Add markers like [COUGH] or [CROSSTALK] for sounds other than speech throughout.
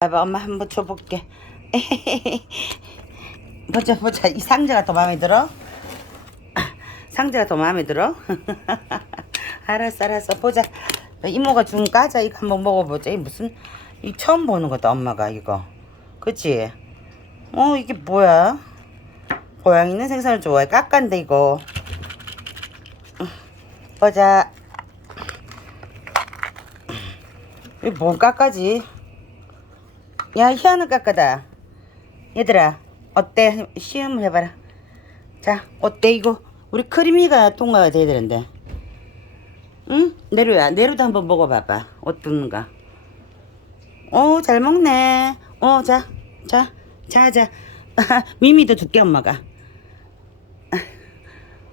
봐봐 엄마 한번 줘볼게 [LAUGHS] 보자 보자 이 상자가 더 마음에 들어? [LAUGHS] 상자가 더 마음에 들어? [LAUGHS] 알았어 알았어 보자 이모가 준 과자 이거 한번 먹어보자 이 무슨 이 처음 보는 거다 엄마가 이거 그치? 어 이게 뭐야? 고양이는 생선을 좋아해 깎간데 이거 보자 이거 뭔 깎아지? 야 희한한 깎아다. 얘들아 어때? 시음을 해봐라. 자 어때 이거? 우리 크리미가 통과가 돼야 되는데. 응? 내루야 내루도 한번 먹어봐봐. 어떤가. 어 잘 먹네. 어 자 자 자자. [LAUGHS] 미미도 줄게 엄마가.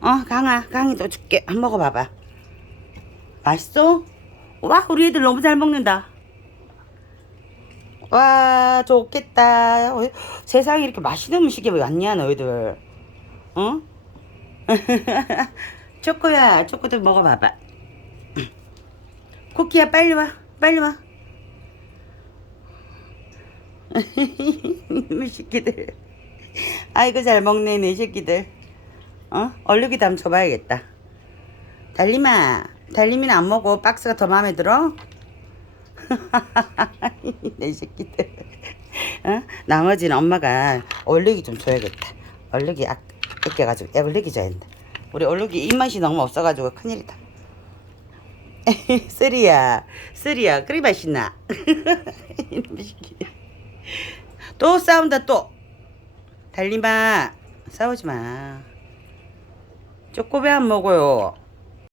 어 강아 강이도 줄게. 한번 먹어봐봐. 맛있어? 와 우리 애들 너무 잘 먹는다 와 좋겠다. 어, 세상에 이렇게 맛있는 음식이 왜 왔냐 너희들. 어? [LAUGHS] 초코야 초코도 먹어봐봐. [CLEARS THROAT] 쿠키야 빨리 와 빨리 와. [LAUGHS] 이 새끼들. 아이고 잘 먹네 내 새끼들. 어? 얼룩이 담 줘봐야겠다. 달림아 달림이는 안 먹어. 박스가 더 마음에 들어? [LAUGHS] 내 새끼들. 어? 나머지는 엄마가 얼룩이 좀 줘야겠다. 얼룩이 아, 아껴가지고 야, 얼룩이 줘야 된다. 우리 얼룩이 입맛이 너무 없어가지고 큰일이다. [LAUGHS] 쓰리야, 쓰리야, 그리 맛있나? [LAUGHS] 또 싸운다 또. 달리마, 싸우지 마. 쪼꼬배 안 먹어요.